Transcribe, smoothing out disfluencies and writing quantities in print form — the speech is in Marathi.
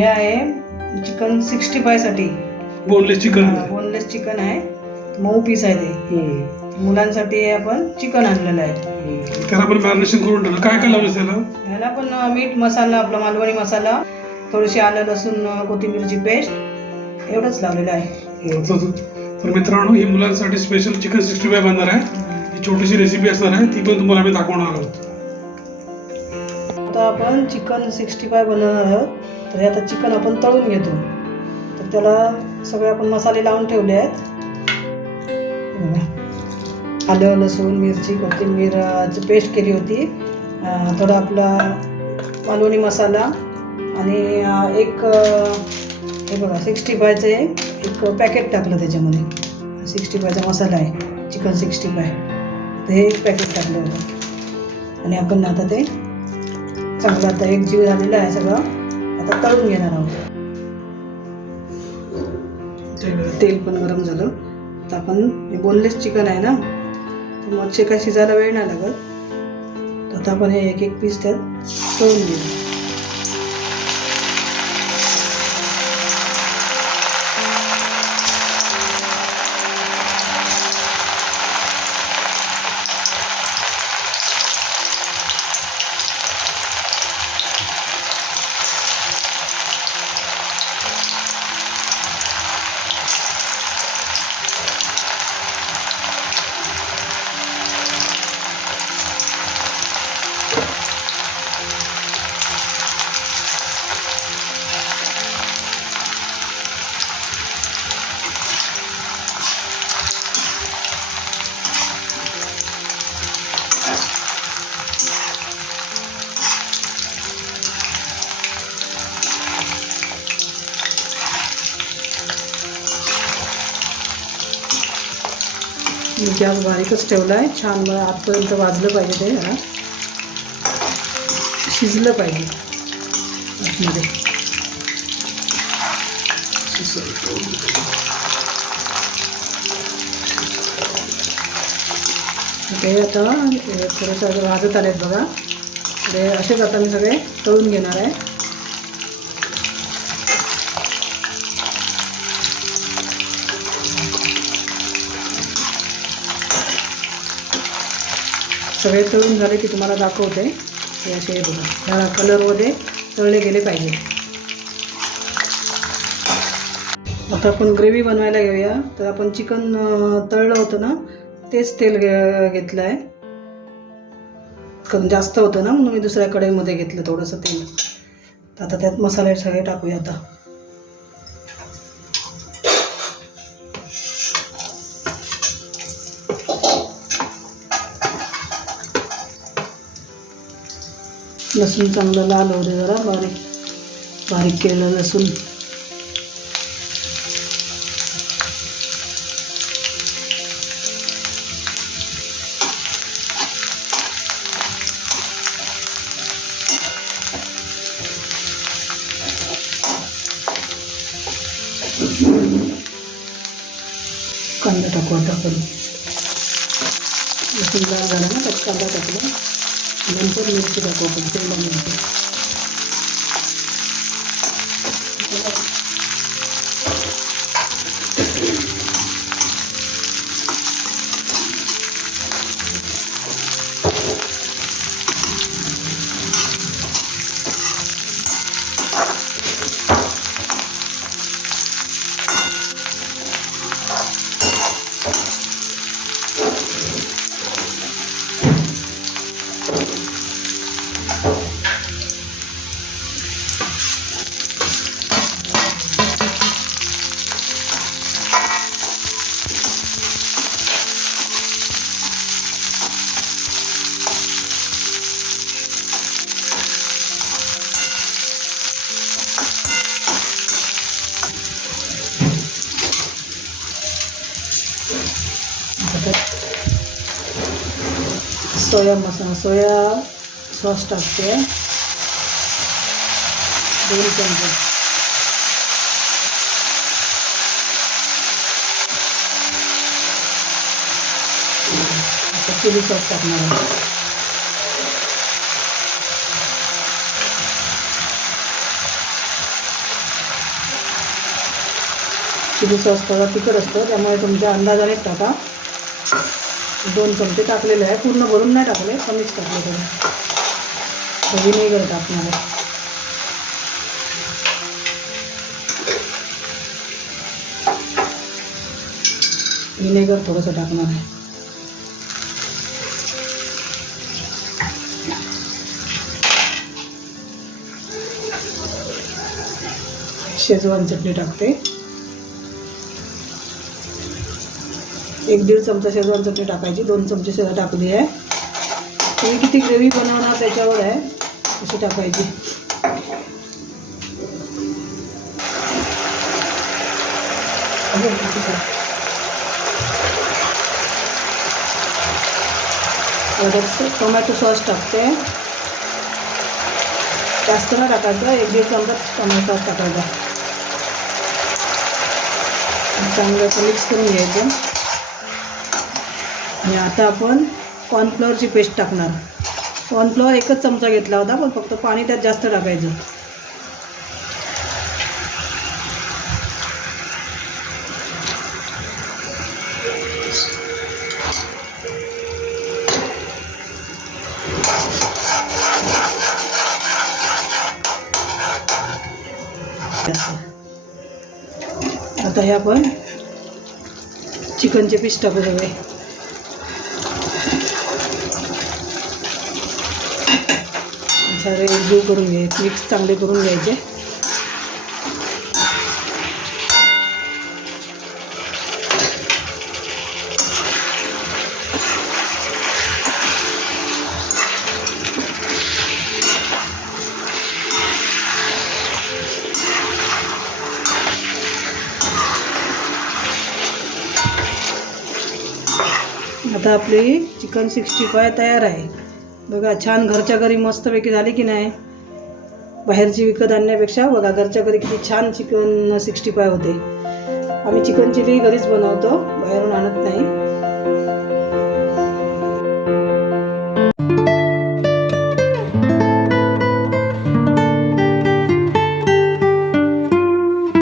हे आहे चिकन 65 साठी. Boneless chicken. बोनलेस चिकन आहे, मऊ पीस आहे ते. मुलांसाठी आपण चिकन आणलेलं आहे. त्याला पण मॅरिनेशन करून ठेवलं. काय काय लावलं त्याला? ह्याला पण मीठ मसाला, आपला मालवणी मसाला, थोडीशी आलं लसूण कोथिंबीरची पेस्ट, एवढंच लावलेलं आहे. तर मित्रांनो, ही मुलांसाठी स्पेशल चिकन 65 बनणार आहे. ही छोटीशी रेसिपी असणार आहे, ती पण तुम्हाला आम्ही दाखवणार आहोत. आता आपण चिकन 65 बनवणार आहोत. तर हे आता चिकन आपण तळून घेतो. तर त्याला सगळे आपण मसाले लावून ठेवले आहेत. आलं लसूण मिरची कोथिंबीरची पेस्ट केली होती, थोडा आपला मालवणी मसाला आणि एक हे बघा 65चं एक पॅकेट टाकलं त्याच्यामध्ये. 65चा मसाला आहे चिकन 65, तर हे एक पॅकेट टाकलं होतं. आणि आपण आता ते चांगलं आता एक जीव झालेलं आहे सगळं. आता तळून घेणार आहोत. तेल पण गरम झालं. तर आपण हे बोनलेस चिकन आहे ना, तर मग चिकन शिजायला वेळ नाही लागत. तर आता आपण हे एक एक पीस त्यात तळून घेऊ. गॅस बारीकच ठेवला आहे. छान आतपर्यंत वाजलं पाहिजे, ते ह्याला शिजलं पाहिजे आतमध्ये. ते आता थोडंसं वाजत आलेत बघा. ते असेच आता मी सगळे तळून घेणार आहे. सगळे तळून झाले की तुम्हाला दाखवते. हे असे बघा, ह्या कलरमध्ये तळले गेले पाहिजे. आता आपण ग्रेव्ही बनवायला घेऊया. तर आपण चिकन तळलं होतं ना, तेच तेल घेतलं आहे. कारण जास्त होतं ना, म्हणून मी दुसऱ्या कढईमध्ये घेतलं थोडंसं तेल. तर आता त्यात मसाले सगळे टाकूया. आता लसूण चांगलं लाल होऊ दे जरा. बारीक केलेलं लसूण. कांदा टाकू आता आपण. लसूण लाल झाला ना, त्यात कांदा टाकला. नंतर मिरची टाकू आपण तेलामध्ये. सोया सॉस टाकते 2 चमचे. चिली सॉस टाकणार आहे. चिली सॉस थोडा तिखट असतं, त्यामुळे तुमच्या अंदाजानेच टाका. 2 चमचे टाकलेले आहे, पूर्ण भरून नाही टाकले, कमीच टाकले थोडं. व्हिनेगर टाकणार आहे. व्हिनेगर थोडंसं टाकणार आहे. शेजवान चटणी टाकते. 1-1.5 चमचा शेजवान चटणी टाकायची. 2 चमचे शेजवान टाकली आहे. तुम्ही किती ग्रेव्ही बनवणार त्याच्यावर आहे, अशी टाकायची. टोमॅटो सॉस टाकते. जास्त नाही टाकायचं, 1-1.5 चमचा टोमॅटो सॉस टाकायचा. चांगलं असं मिक्स करून घ्यायचं. आणि आता आपण कॉर्नफ्लॉवरची पेस्ट टाकणार. कॉर्नफ्लॉवर 1च चमचा घेतला होता, पण फक्त पाणी त्यात जास्त टाकायचं. आता हे आपण चिकनचे पीस टाकू सगळे. सारे एकजीव करून घ्यायचे, मिक्स चांगले करून घ्यायचे. आता आपली चिकन 65 तयार आहे. बघा, छान घरच्या घरी मस्तपैकी झाली की नाही. बाहेरची विकत आणण्यापेक्षा बघा घरच्या घरी किती छान चिकन 65 होते. आम्ही चिकन चिली घरीच बनवतो, बाहेरून आणत